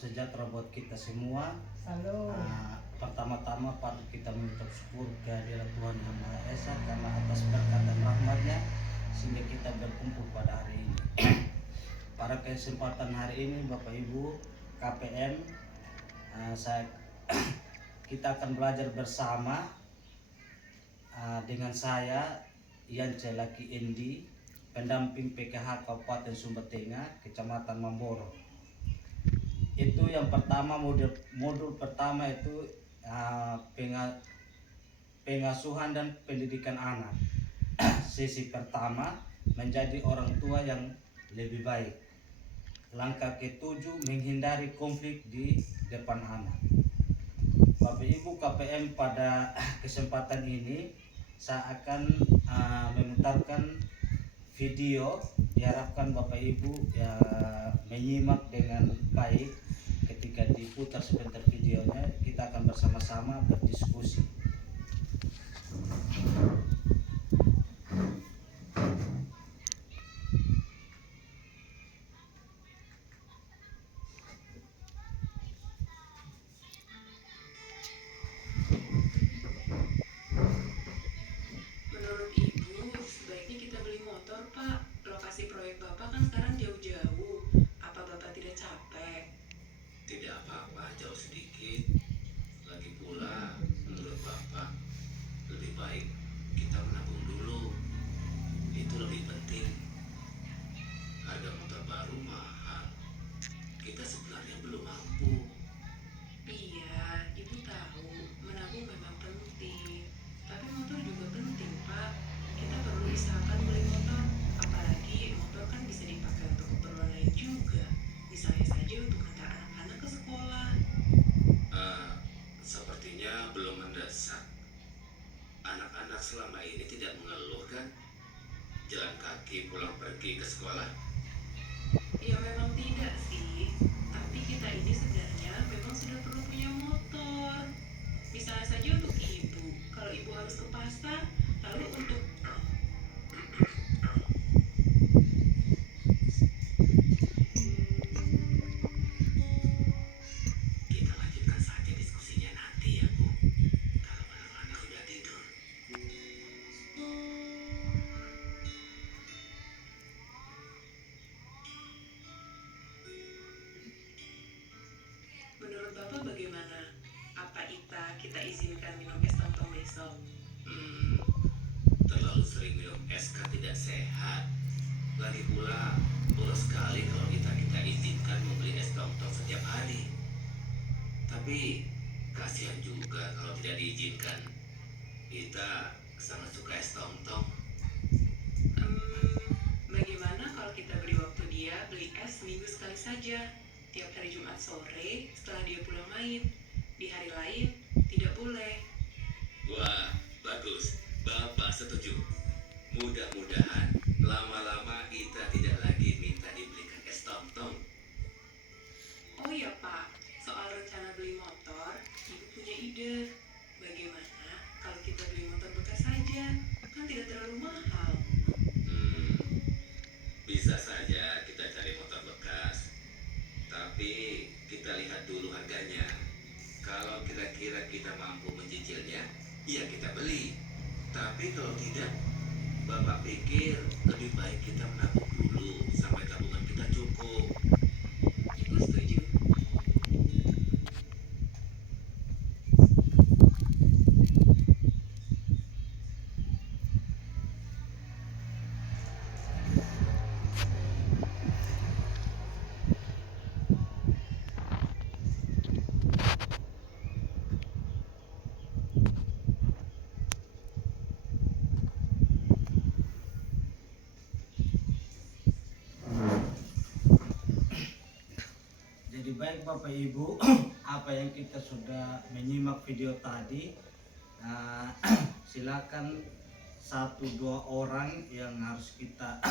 sejahtera buat kita semua. Salam. Pertama-tama patut kita mengucap syukur kehadirat Tuhan Yang Maha Esa karena atas berkat dan rahmat-Nya sehingga kita berkumpul pada hari ini. Pada kesempatan hari ini Bapak Ibu KPM, kita akan belajar bersama dengan saya Yance Laki Endi, pendamping PKH Kabupaten Sumber Tengah, Kecamatan Mamboro. Itu yang pertama, modul pertama itu pengasuhan dan pendidikan anak. Sesi pertama, menjadi orang tua yang lebih baik. Langkah ketujuh, menghindari konflik di depan anak. Bapak Ibu KPM, pada kesempatan ini saya akan memutarkan video. Diharapkan Bapak Ibu menyimak dengan baik. Ketika diputar sebentar videonya, kita akan bersama-sama berdiskusi. Menurut Ibu, sebaiknya kita beli motor, Pak. Lokasi proyek Bapak kan sekarang jauh-jauh. Apa Bapak tidak capek? Tidak apa-apa, jauh sedikit. Lagi pula, menurut Bapak, lebih baik kita menabung dulu. Itu lebih penting. Harga motor baru mahal. Kita sebenarnya belum mampu. Iya, Ibu tahu menabung memang penting. Tapi motor juga penting, Pak. Kita perlu usahakan beli motor. Apalagi motor kan bisa dipakai untuk keperluan lain juga. Misalnya saja untuk antar anak-anak ke sekolah. Sepertinya belum mendesak. Anak-anak selama ini tidak mengeluh kan? Jalan kaki pulang pergi ke sekolah. Ya memang tidak sih. Tapi kita ini sebenarnya memang sudah perlu punya motor. Misalnya saja untuk Ibu. Kalau Ibu harus ke pasar, lalu untuk Kita lanjutkan saja diskusinya nanti ya, Bu. Kalau anak-anak sudah tidur. menurut Bapak bagaimana? Apa kita izinkan minum es tong-tong besok? Terlalu sering minum es kan tidak sehat. Lagi pula, boros sekali kalau kita izinkan membeli es tong-tong setiap hari. Tapi kasihan juga kalau tidak diizinkan. Kita sangat suka es tong-tong. Bagaimana kalau kita beri waktu dia beli es seminggu sekali saja? Tiap hari Jumat sore setelah dia pulang main. Di hari lain tidak boleh. Wah, bagus. Bapak setuju. Mudah-mudahan lama-lama kita tidak lagi minta dibelikan es tong-tong. Oh ya Pak, soal rencana beli motor, Ibu punya ide. Bagaimana kalau kita beli motor bekas saja? Kan tidak terlalu mahal. Bisa saja kita cari motor bekas. Tapi kita lihat dulu harganya. Kalau kira-kira kita mampu mencicilnya, ya kita beli. Tapi kalau tidak, Bapak pikir lebih baik kita menabung dulu sampai tabungan kita cukup. Ibu setuju? Jadi baik Bapak Ibu, apa yang kita sudah menyimak video tadi, silakan 1-2 orang yang harus kita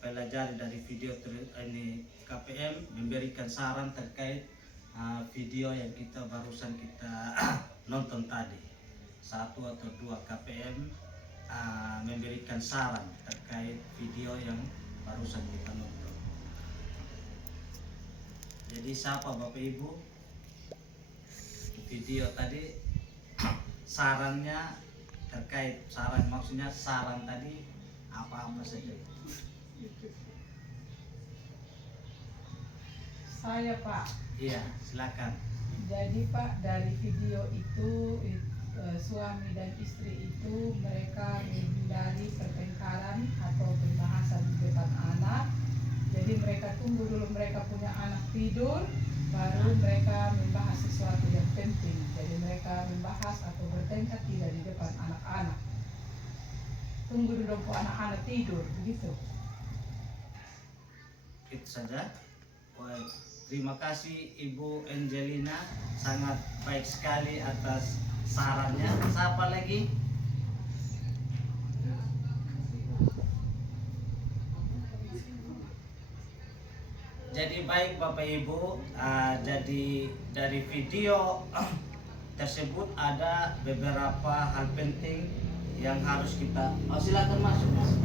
pelajari dari video ini KPM memberikan saran terkait video yang barusan kita nonton tadi. 1 atau 2 KPM memberikan saran terkait video yang barusan kita nonton. Jadi siapa Bapak Ibu video tadi sarannya terkait saran, maksudnya saran tadi apa-apa saja. Saya Pak, Iya, silakan. jadi Pak dari video itu suami dan istri itu mereka menghindari pertengkaran atau pembahasan di depan anak. Jadi mereka tunggu dulu mereka punya anak tidur, baru mereka membahas sesuatu yang penting. Jadi mereka membahas atau bertengkar tidak di depan anak-anak. Tunggu dulu anak-anak tidur, begitu. Itu saja. Baik. Terima kasih Ibu Angelina, sangat baik sekali atas sarannya. Siapa lagi? Jadi baik Bapak Ibu, jadi dari video tersebut ada beberapa hal penting yang harus kita. Oh, silakan masuk. Mas.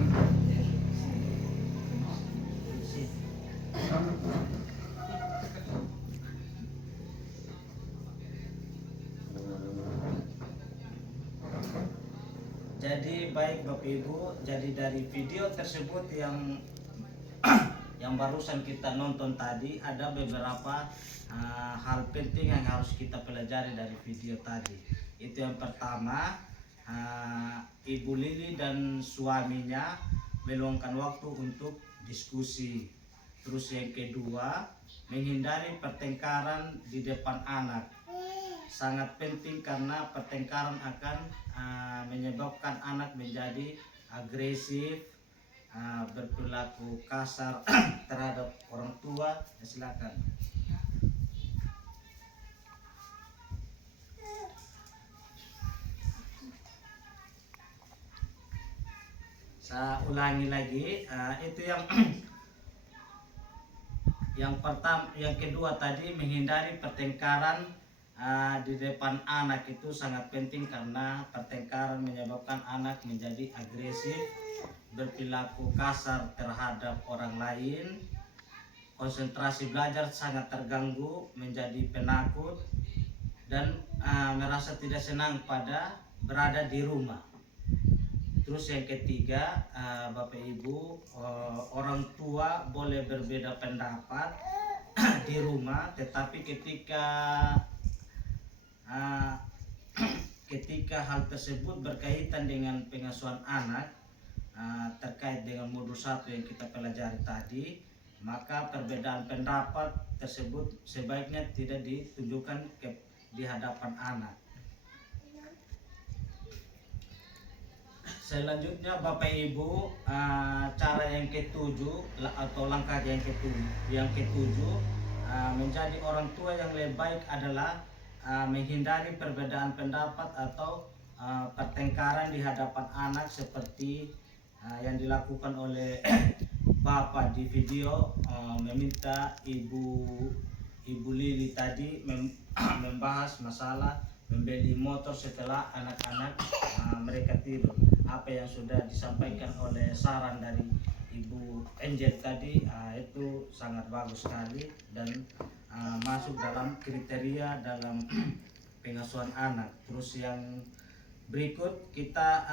Jadi baik Bapak Ibu, jadi dari video tersebut yang yang barusan kita nonton tadi ada beberapa hal penting yang harus kita pelajari dari video tadi. Itu yang pertama, Ibu Lili dan suaminya meluangkan waktu untuk diskusi. Terus yang kedua, menghindari pertengkaran di depan anak. Sangat penting karena pertengkaran akan menyebabkan anak menjadi agresif, berperilaku kasar terhadap orang tua. Ya, silakan. Saya ulangi lagi, itu yang yang pertama, yang kedua tadi menghindari pertengkaran di depan anak itu sangat penting karena pertengkaran menyebabkan anak menjadi agresif, berperilaku kasar terhadap orang lain, konsentrasi belajar sangat terganggu, menjadi penakut, dan merasa tidak senang pada berada di rumah. Terus yang ketiga, Bapak Ibu, orang tua boleh berbeda pendapat di rumah, tetapi ketika hal tersebut berkaitan dengan pengasuhan anak, terkait dengan modul 1 yang kita pelajari tadi, maka perbedaan pendapat tersebut sebaiknya tidak ditunjukkan di hadapan anak. Selanjutnya Bapak Ibu, cara yang ketujuh atau langkah yang ketujuh, menjadi orang tua yang lebih baik adalah menghindari perbedaan pendapat atau pertengkaran di hadapan anak seperti yang dilakukan oleh Bapak di video, meminta Ibu Lili tadi membahas masalah membeli motor setelah anak-anak mereka tidur. Apa yang sudah disampaikan oleh saran dari Ibu Angel tadi, itu sangat bagus sekali dan masuk dalam kriteria dalam pengasuhan anak. Terus yang berikut, kita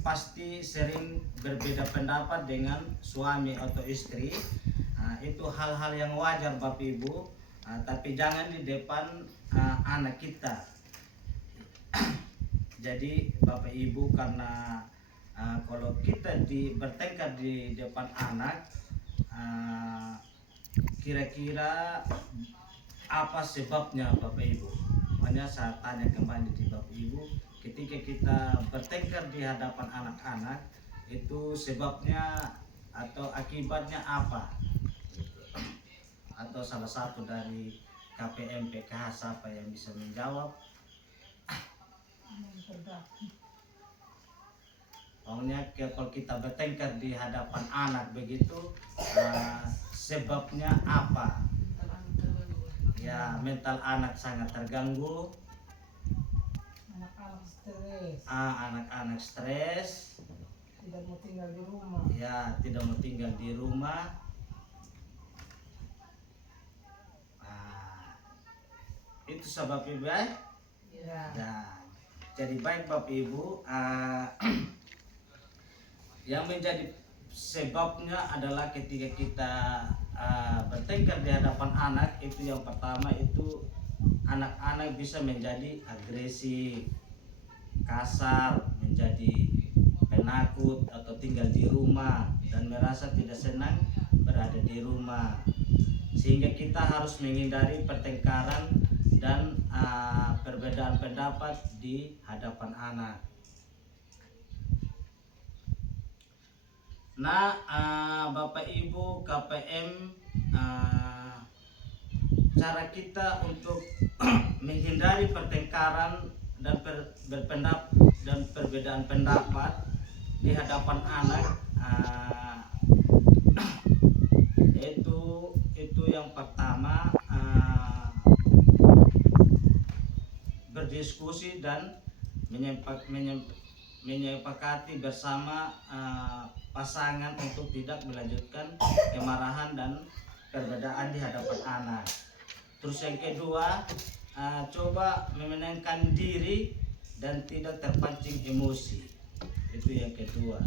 pasti sering berbeda pendapat dengan suami atau istri. Itu hal-hal yang wajar Bapak Ibu, tapi jangan di depan anak kita. Jadi Bapak Ibu, karena kalau kita bertengkar di depan anak, kira-kira apa sebabnya Bapak Ibu? Makanya saya tanya kembali di Bapak Ibu, ketika kita bertengkar di hadapan anak-anak, itu sebabnya atau akibatnya apa? Atau salah satu dari KPM PKH siapa yang bisa menjawab? Pokoknya kalau kita bertengkar di hadapan anak begitu, sebabnya apa? Ya, mental anak sangat terganggu. Anak-anak stres. Anak-anak stres. Tidak mau tinggal di rumah. Ya, tidak mau tinggal di rumah. Itu sebab Ibu ya. Ya. Nah, jadi baik Bapak Ibu, yang menjadi sebabnya adalah ketika kita bertengkar di hadapan anak, itu yang pertama itu anak-anak bisa menjadi agresif, kasar, menjadi penakut atau tinggal di rumah dan merasa tidak senang berada di rumah, sehingga kita harus menghindari pertengkaran dan perbedaan pendapat di hadapan anak. Nah, Bapak Ibu KPM, cara kita untuk menghindari pertengkaran dan perbedaan pendapat di hadapan anak, itu yang pertama, berdiskusi dan menyepakati bersama pasangan untuk tidak melanjutkan kemarahan dan perbedaan di hadapan anak. Terus yang kedua, coba menenangkan diri dan tidak terpancing emosi. Itu yang kedua.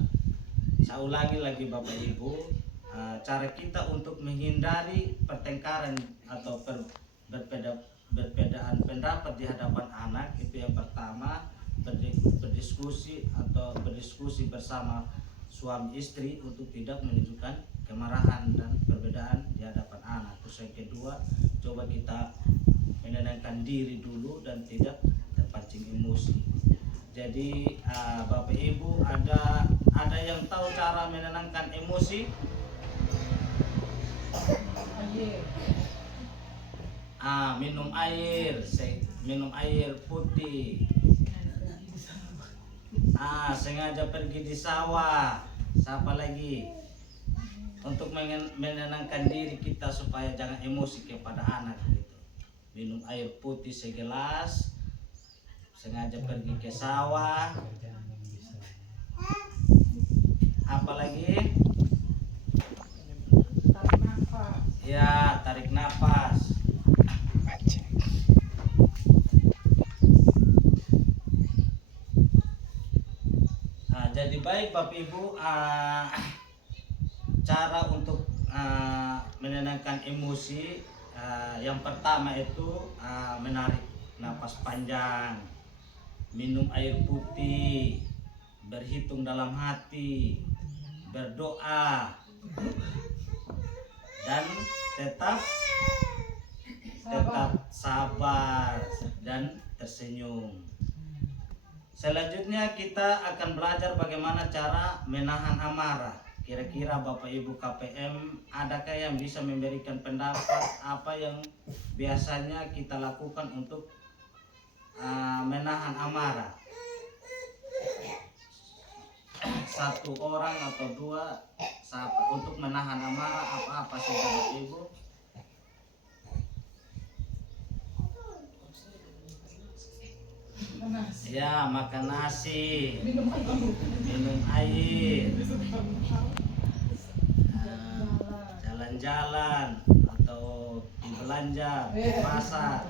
Saya ulangi lagi Bapak Ibu, cara kita untuk menghindari pertengkaran atau perbedaan pendapat di hadapan anak, itu yang pertama berdiskusi bersama suami istri untuk tidak menunjukkan kemarahan dan perbedaan di hadapan anak. Terus yang kedua, coba kita menenangkan diri dulu dan tidak terpancing emosi. Jadi Bapak Ibu, ada yang tahu cara menenangkan emosi? Minum air putih. Sengaja pergi di sawah. Siapa lagi? Untuk menenangkan diri kita supaya jangan emosi kepada anak gitu. Minum air putih segelas, sengaja pergi ke sawah. Apa lagi? Tarik nafas. Ya, tarik nafas. Jadi baik Bapak Ibu, cara untuk menenangkan emosi, yang pertama itu menarik nafas panjang, minum air putih, berhitung dalam hati, berdoa, dan tetap sabar dan tersenyum. Selanjutnya kita akan belajar bagaimana cara menahan amarah. Kira-kira Bapak Ibu KPM, adakah yang bisa memberikan pendapat apa yang biasanya kita lakukan untuk menahan amarah? Satu orang atau dua untuk menahan amarah, apa sih Bapak Ibu? Ya, makan nasi, minum air, jalan-jalan atau belanja di pasar.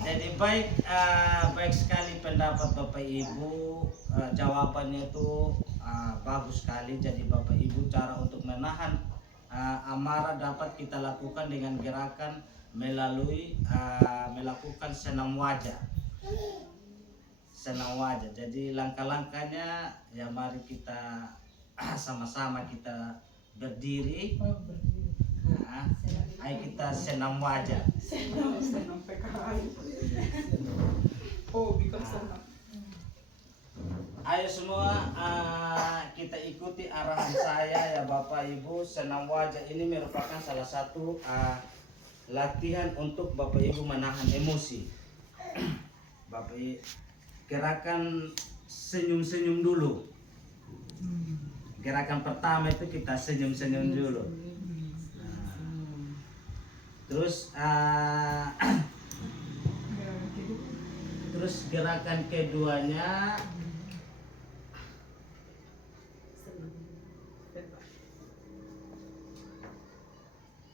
Jadi baik sekali pendapat Bapak Ibu, jawabannya itu bagus sekali. Jadi Bapak Ibu, cara untuk menahan amarah dapat kita lakukan dengan gerakan melalui melakukan senam wajah. Jadi langkah-langkahnya ya, mari kita sama-sama kita berdiri. Ayo kita senam wajah. Ayo semua kita ikuti arahan saya ya Bapak Ibu. Senam wajah ini merupakan salah satu latihan untuk Bapak Ibu menahan emosi. Bapak Ibu, gerakan senyum-senyum dulu. Gerakan pertama itu kita senyum-senyum dulu. Terus gerakan keduanya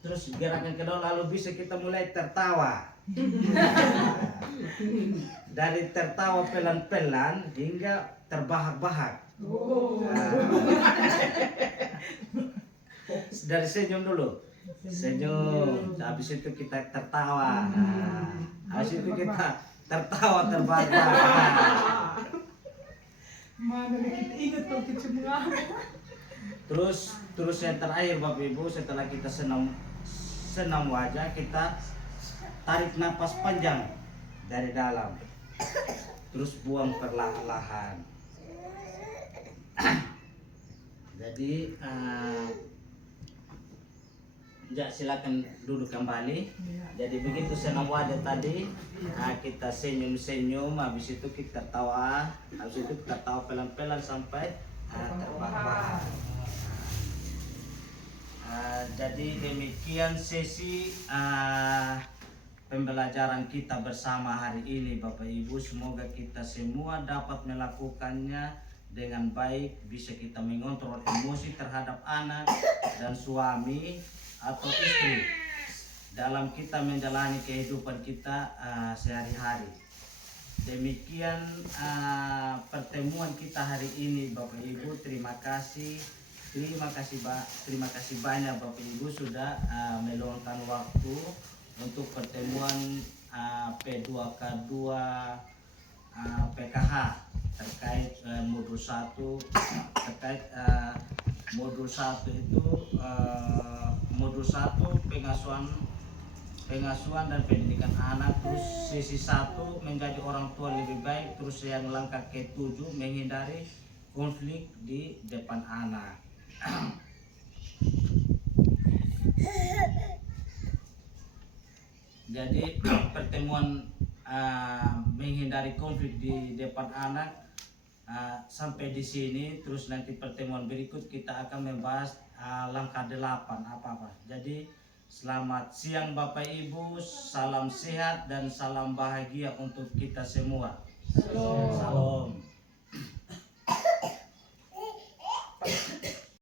Terus gerakan kedua lalu bisa kita mulai tertawa. Dari tertawa pelan-pelan hingga terbahak-bahak. Dari senyum dulu. Senyum. Habis itu kita tertawa. Habis itu kita tertawa terbahak-bahak. Mana kita ingat kalau kita mengapa? Terus yang terakhir Bapak Ibu, setelah kita senam wajah, kita tarik napas panjang dari dalam, terus buang perlahan-lahan. Jadi ya, silakan duduk kembali. Jadi begitu senam wajah tadi, kita senyum-senyum, habis itu kita tawa, habis itu kita tawa pelan-pelan sampai terbahak-bahak. Jadi demikian sesi pembelajaran kita bersama hari ini Bapak Ibu. Semoga kita semua dapat melakukannya dengan baik, bisa kita mengontrol emosi terhadap anak dan suami atau istri dalam kita menjalani kehidupan kita sehari-hari. Demikian pertemuan kita hari ini Bapak Ibu. Terima kasih banyak Bapak Ibu sudah meluangkan waktu untuk pertemuan P2K2 PKH terkait modul 1 modul 1 itu modul 1 pengasuhan dan pendidikan anak, terus sesi 1 menjadi orang tua lebih baik, terus yang langkah ke-7 menghindari konflik di depan anak. Jadi pertemuan menghindari konflik di depan anak sampai di sini. Terus nanti pertemuan berikut kita akan membahas langkah 8 apa-apa. Jadi selamat siang Bapak Ibu, salam sehat dan salam bahagia untuk kita semua. Salam.